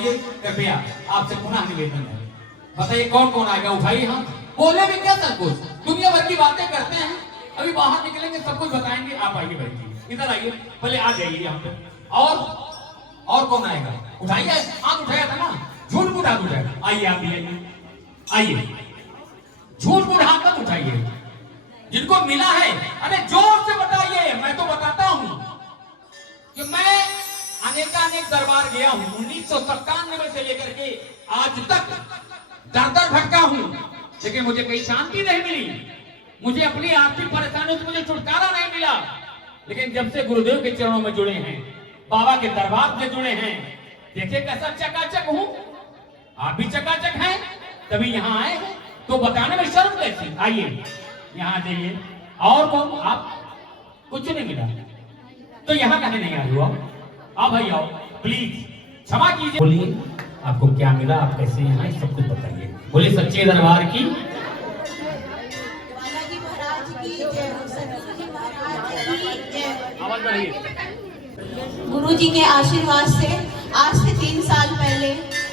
आइए कृपया, आपसे पुनः निवेदन है। बताइए कौन कौन आएगा, उठाइए हाथ। बोले में क्या संकोच, दुनिया भर की बातें करते हैं, अभी बाहर निकलेंगे सब कुछ बताएंगे। आप आइए बैठिए, इधर आइए, पहले आ जाइए यहाँ पे। और कौन आएगा, उठाइए हाथ, उठाया था ना, झूठ मूठ हाथ उठाया। आइए आप भी आइए, झूठ मूठ हाथ मत उठाइए। जिनको मिला है अरे जोर से बताइए। मैं तो बताता हूं कि मैं अनेक दरबार गया हूं, 1997 से लेकर के आज तक दर भटका हूं, लेकिन मुझे कहीं शांति नहीं मिली। मुझे अपनी आर्थिक परेशानियों से मुझे छुटकारा नहीं मिला। लेकिन जब से गुरुदेव के चरणों में जुड़े हैं, बाबा के दरबार से जुड़े हैं, देखिए कैसा चकाचक हूं। आप भी चकाचक हैं, तभी यहां आए हैं, तो बताने में शर्म कैसी। आइए यहाँ जाइए। और कौन, आप कुछ नहीं मिला तो यहाँ कहीं नहीं आ रही हो आप भाई आओ प्लीज, क्षमा कीजिए। बोलिए आपको क्या मिला, आप कैसे यहाँ आए, सब कुछ बताइए। बोलिए सच्चे दरबार की। आवाज बढ़ाइए। गुरु जी के आशीर्वाद से आज से 3 साल पहले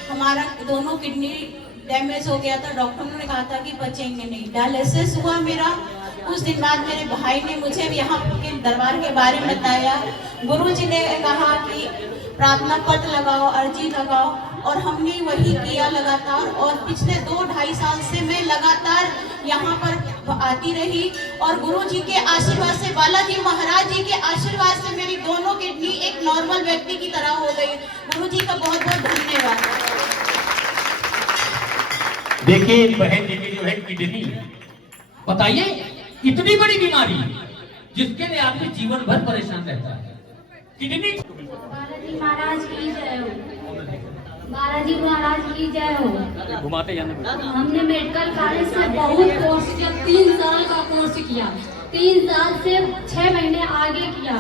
हमारा दोनों किडनी डैमेज हो गया था। डॉक्टरों ने कहा था कि बचेंगे नहीं। डायलिसिस हुआ मेरा। कुछ दिन बाद मेरे भाई ने मुझे यहाँ के दरबार के बारे में बताया। गुरु जी ने कहा कि प्रार्थना पत्र लगाओ, अर्जी लगाओ, और हमने वही किया लगातार। और पिछले 2-2.5 साल से मैं लगातार यहाँ पर आती रही, और गुरु जी के आशीर्वाद से, बालाजी महाराज जी के आशीर्वाद से मेरी दोनों किडनी एक नॉर्मल व्यक्ति की तरह हो गई। गुरु जी का बहुत बहुत धन्यवाद। देखिए बहन जी की जो है किडनी, बताइए इतनी बड़ी बीमारी जिसके लिए आदमी जीवन भर परेशान रहता है, किडनी। बालाजी महाराज की जय हो, बालाजी महाराज की जय हो। घुमाते जाना। हमने मेडिकल कॉलेज से बहुत कोर्स किया, 3 साल का कोर्स किया। 3 साल से 6 महीने आगे किया,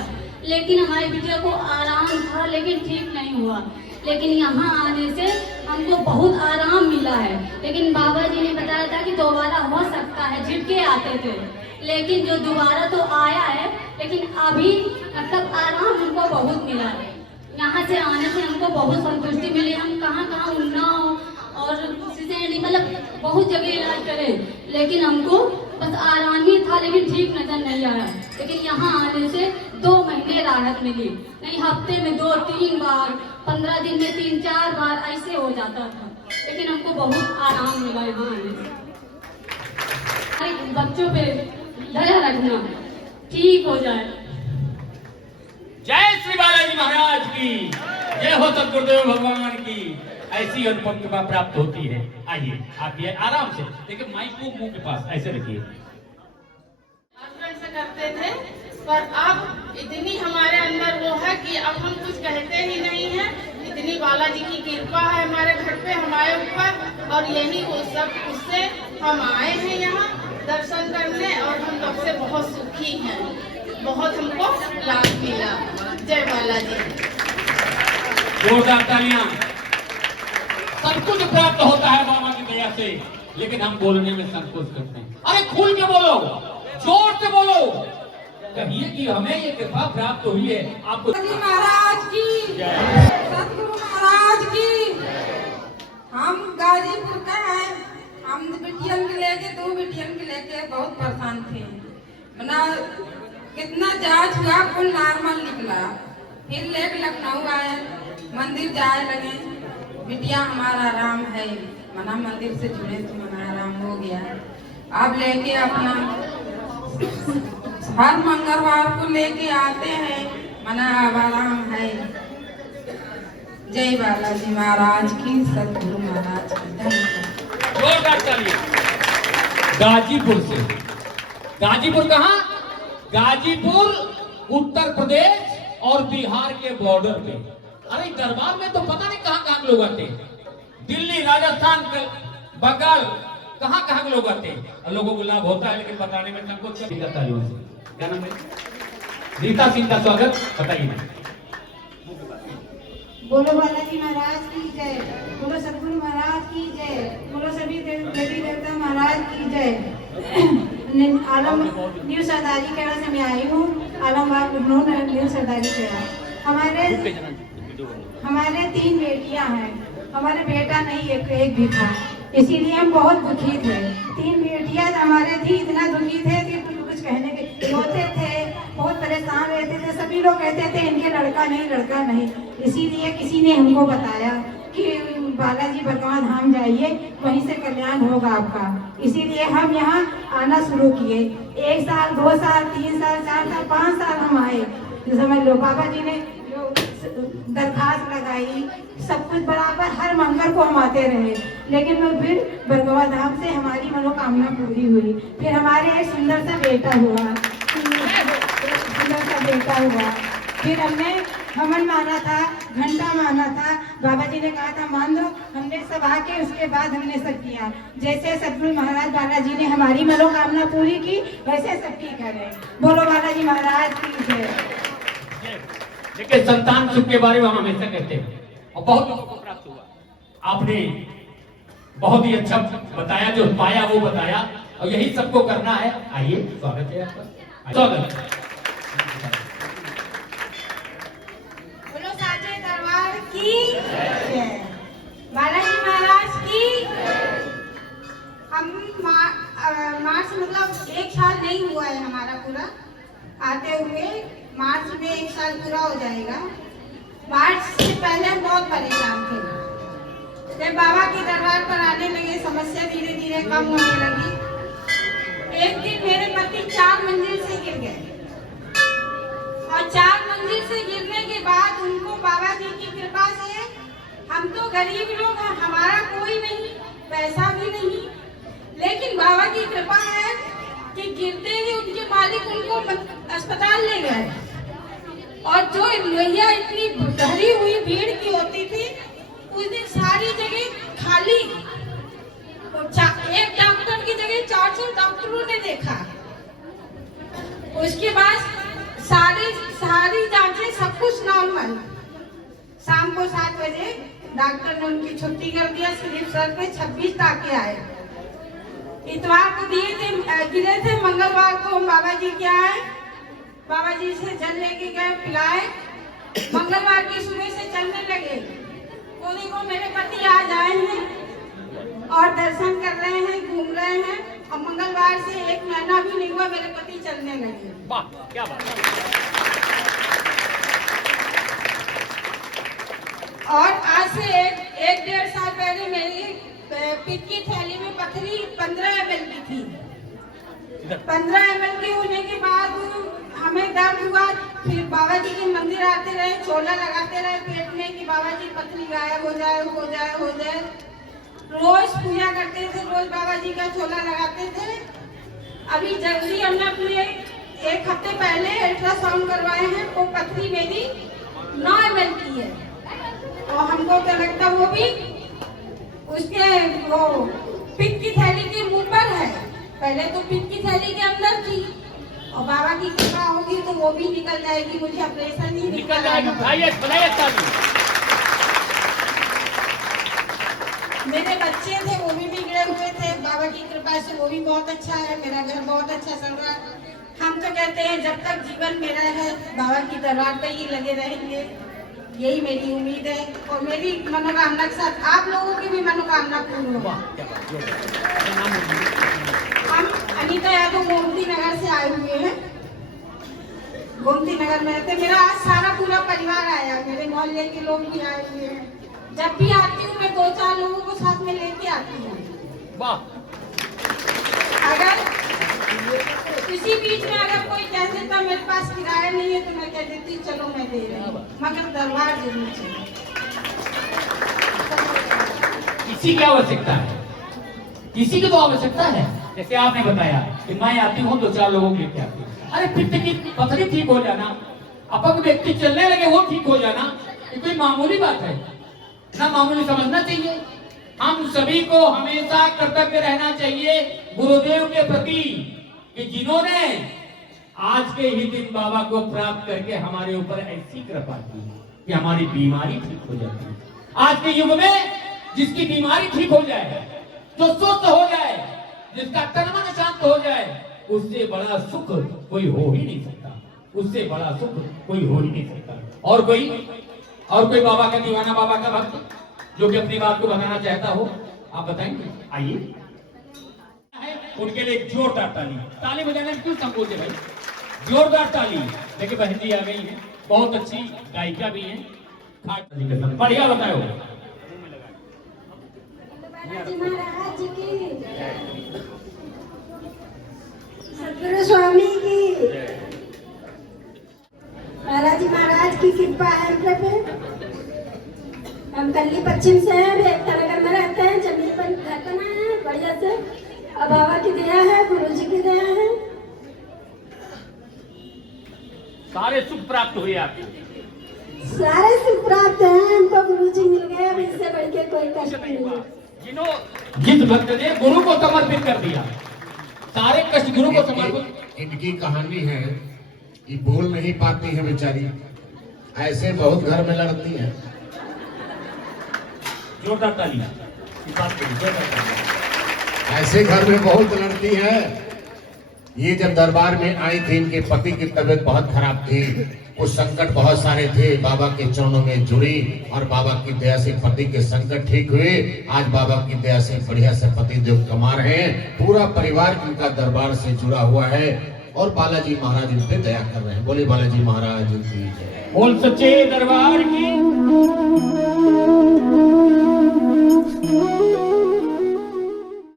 लेकिन हमारी बिटिया को आराम था, लेकिन ठीक नहीं हुआ। लेकिन यहाँ आने से हमको बहुत आराम मिला है। लेकिन बाबा जी ने बताया था कि दोबारा हो सकता है, झटके आते थे, लेकिन जो दोबारा तो आया है, लेकिन अभी मतलब आराम हमको बहुत मिला है। यहाँ से आने से हमको बहुत संतुष्टि मिली। हम कहाँ उन्नाव और मतलब बहुत जगह इलाज करें, लेकिन हमको बस आराम ही था, लेकिन ठीक नजर नहीं आया। लेकिन यहाँ आने से 2 महीने राहत मिली। नहीं हफ्ते में 2-3 बार, 15 दिन में 3-4 बार ऐसे हो जाता था, लेकिन हमको बहुत आराम मिला यहाँ आने से। बच्चों पे दया रखना, ठीक हो जाए। जय श्री बालाजी महाराज की जय हो, सतगुरुदेव भगवान की ऐसी अनुपम कृपा प्राप्त होती है। आइए आप ये आराम से, देखिए माइक को मुंह के पास ऐसे रखिए। ऐसा करते थे, पर अब इतनी हमारे अंदर वो है कि अब हम कुछ कहते ही नहीं हैं। इतनी बालाजी की कृपा है हमारे घर पे, हमारे ऊपर, और यही वो सब उससे हम आए हैं यहाँ दर्शन करने, और हम तब से बहुत सुखी हैं, बहुत हमको लाभ मिला। जय बालाजी। जोरदार तालियां। सब कुछ प्राप्त होता है बाबा की दया से, लेकिन हम बोलने में संकोच करते हैं। अरे खुल के बोलो, जोर से बोलो, कहिए कि हमें ये कृपा प्राप्त हुई है। आपको महाराज की, सतगुरु महाराज की। हम गाजीपुर का हैं। हम बिटियन के लेके 2 बिटियन के लेके बहुत परेशान थे। मना कितना जांच हुआ, कुल नॉर्मल निकला। फिर लेके लखनऊ आए, मंदिर जाए लगे। बिटिया हमारा आराम है, मना मंदिर से जुड़े तो मना आराम हो गया। अब लेके अपना हर मंगलवार को लेके आते हैं, मना अब आराम है। जय बालाजी महाराज की, सतगुरु महाराज की। जोरदार तालियां। गाजीपुर से, गाजीपुर कहाँ? गाजीपुर उत्तर प्रदेश और बिहार के बॉर्डर पे। अरे दरबार में तो पता नहीं कहाँ के लोग आते हैं, दिल्ली, राजस्थान, बंगाल, कहाँ के लोग आते हैं, और लोगों को लाभ होता है, लेकिन बताने में संकोच करता है। क्या नाम है? रीता सिंह का स्वागत, बताइए। बोलो बालाजी महाराज की जय, बोलो सतगुरु महाराज की जय, बोलो सभी देवी देवता महाराज की जय। आलम न्यू सरदारी खेड़ा से मैं आई हूँ, आलमबाग न्यू सरदारी खेड़ा। हमारे 3 बेटियां हैं। हमारे बेटा नहीं एक भी था, इसीलिए हम बहुत दुखी थे। 3 बेटियां हमारे थी, इतना दुखी थे कि कुछ कहने के रोते थे, बहुत परेशान रहते थे। सभी लोग कहते थे इनके लड़का नहीं। इसीलिए किसी ने हमको बताया कि बालाजी बरगांव धाम जाइए, वहीं से कल्याण होगा आपका। इसीलिए हम यहाँ आना शुरू किए। 1 साल, 2 साल, 3 साल, 4 साल, 5 साल हम आए। समझ लो बाबा जी ने जो दरखास्त लगाई, सब कुछ बराबर, हर मंगल को हम आते रहे। लेकिन वो फिर बरगांव धाम से हमारी मनोकामना पूरी हुई। फिर हमारे एक सुंदर सा बेटा हुआ। फिर हमने हवन माना था, घंटा माना था, बाबा जी ने कहा था मान दो, हमने सब आके उसके बाद हमने सब किया। जैसे सतगुरु महाराज बालाजी ने हमारी मनोकामना पूरी की, वैसे सबकी करें। बोलो बालाजी महाराज की जय। देखिए, संतान सुख के बारे में हम हमेशा कहते हैं और बहुत लोगों को प्राप्त हुआ। आपने बहुत ही अच्छा बताया, जो पाया वो बताया, और यही सबको करना है। आइए, स्वागत है आपका, स्वागत। बोलो साचे दरबार की जय, बालाजी महाराज की। हम मार्च मतलब 1 साल नहीं हुआ है हमारा पूरा आते हुए, मार्च में 1 साल पूरा हो जाएगा। मार्च से पहले हम बहुत परेशान थे। जब बाबा के दरबार पर आने लगे, समस्या धीरे धीरे कम होने लगी। एक दिन मेरे पति 4 मंजिल से गिर गए, और 4 मंजिल से गिरने के बाद उनको बाबा जी की कृपा से, हम तो गरीब लोग हैं, हमारा कोई नहीं, पैसा भी नहीं, लेकिन बाबा की कृपा है कि गिरते ही उनके मालिक उनको अस्पताल ले गए। और जो लोहिया इतनी भरी हुई भीड़ की होती थी, उस दिन सारी जगह खाली, एक डॉक्टर की जगह 400 डॉक्टरों ने देखा। उसके बाद सारी जांचें, सब कुछ नॉर्मल। शाम को 7 बजे डॉक्टर ने उनकी छुट्टी कर दिया। सिर्फ सर पे 26 टाके आए। इतवार को गिरे थे, मंगलवार को हम बाबा जी के आए, बाबा जी से जल लेके गए, पिलाए। मंगलवार की सुबह से चलने लगे। तो देखो मेरे पति आज आए हैं और दर्शन कर रहे हैं, घूम रहे हैं, और मंगलवार से 1 महीना भी नहीं हुआ, मेरे पति चलने लगे। वाह, क्या बात है। और आज से 1-1.5 साल पहले मेरी पित्त की थैली में पथरी 15 ml की थी। 15 ml की होने के बाद हमें दर्द हुआ। फिर बाबा जी के मंदिर आते रहे, चोला लगाते रहे पेट में कि बाबा जी पथरी गायब हो जाए। रोज पूजा करते थे, रोज बाबा जी का चोला लगाते थे। अभी जल्दी हमने अपने 1 हफ्ते पहले अल्ट्रासाउंड करवाए हैं, वो पथरी मेरी 9 ml की है। और हमको तो लगता वो भी उसके वो पित्त की थैली के मुंह पर है। पहले तो पित्त की थैली के अंदर थी, और बाबा की कृपा होगी तो वो भी निकल जाएगी। मुझे ऑपरेशन ही निकल जाएगा। मेरे बच्चे थे, वो भी बिगड़े हुए थे, बाबा की कृपा से वो भी बहुत अच्छा है। मेरा घर बहुत अच्छा चल रहा है। हम तो कहते हैं जब तक जीवन मेरा है, बाबा की दरबार पे ही लगे रहेंगे, यही मेरी उम्मीद है। और मेरी मनोकामना के साथ आप लोगों की भी मनोकामना पूर्ण हो। हम अनीता यादव गोमती नगर से आए हुए हैं। गोमती नगर में रहते। मेरा आज सारा पूरा परिवार आया, मेरे मोहल्ले के लोग भी आए हुए हैं। जब भी आती हूँ मैं 2-4 लोगों को साथ में लेके आती हूँ। अगर इसी बीच में अगर कोई कह देता मेरे पास किराया नहीं है, तो मैं कह देती चलो मैं दे रही हूँ, मगर दरबार जरूर चाहिए। किसी की आवश्यकता है, किसी की तो आवश्यकता है। जैसे आपने बताया कि मैं आती हूँ 2-4 लोगों को लेके आती हूँ। अरे पित्त की पथरी ठीक हो जाना, अपंग व्यक्ति चलने लगे वो ठीक हो जाना, ये कोई मामूली बात है ना, मामूली समझना चाहिए। हम सभी को हमेशा कर्तव्य रहना चाहिए गुरुदेव के प्रति, कि जिन्होंने आज के ही दिन बाबा को प्राप्त करके हमारे ऊपर ऐसी कृपा की कि हमारी बीमारी ठीक हो जाती है। आज के युग में जिसकी बीमारी ठीक हो जाए, जो स्वस्थ हो जाए, जिसका तन मन शांत हो जाए, उससे बड़ा सुख कोई हो ही नहीं सकता, उससे बड़ा सुख कोई हो ही नहीं सकता। और कोई बाबा का दीवाना, बाबा का भक्त, जो भी अपनी बात को बताना चाहता हो आप बताएंगे। आइए उनके लिए एक जोरदार ताली, ताली बजाने में क्यों संकोच है भाई, जोरदार ताली। देखिए बहन जी आ गई है, बहुत अच्छी गायिका भी है, बढ़िया बताओ। महाराज की, सदगुरु स्वामी की, महाराज की कृपा है हम पे। हम कल्ली पश्चिम से हैं, एकता नगर में रहते हैं, जमीन पर घर बना है बढ़िया से। अब बाबा की दया है, गुरु जी की दया है, सारे सुख प्राप्त हुए आपको, सारे सुख प्राप्त हैं हमको, गुरु जी मिल गए, अब इससे बढ़ के कोई कष्ट नहीं है। जिस भक्त ने गुरु को समर्पित कर दिया, सारे कष्ट गुरु को समर्पित। इनकी कहानी है, ये बोल नहीं पाती है बेचारी, ऐसे बहुत घर में लड़ती है। जोरदार ताली, जोरदार ताली। ऐसे घर में बहुत लड़ती है। ये जब दरबार में आई थी, इनके पति की तबीयत बहुत खराब थी, कुछ संकट बहुत सारे थे, बाबा के चरणों में जुड़ी और बाबा की दया से पति के संकट ठीक हुए। आज बाबा की दया से बढ़िया से पति देव कमा रहे हैं, पूरा परिवार इनका दरबार से जुड़ा हुआ है और बालाजी महाराज इन पे दया कर रहे हैं। बोले बालाजी महाराज की जय। बोल सच्चे दरबार की।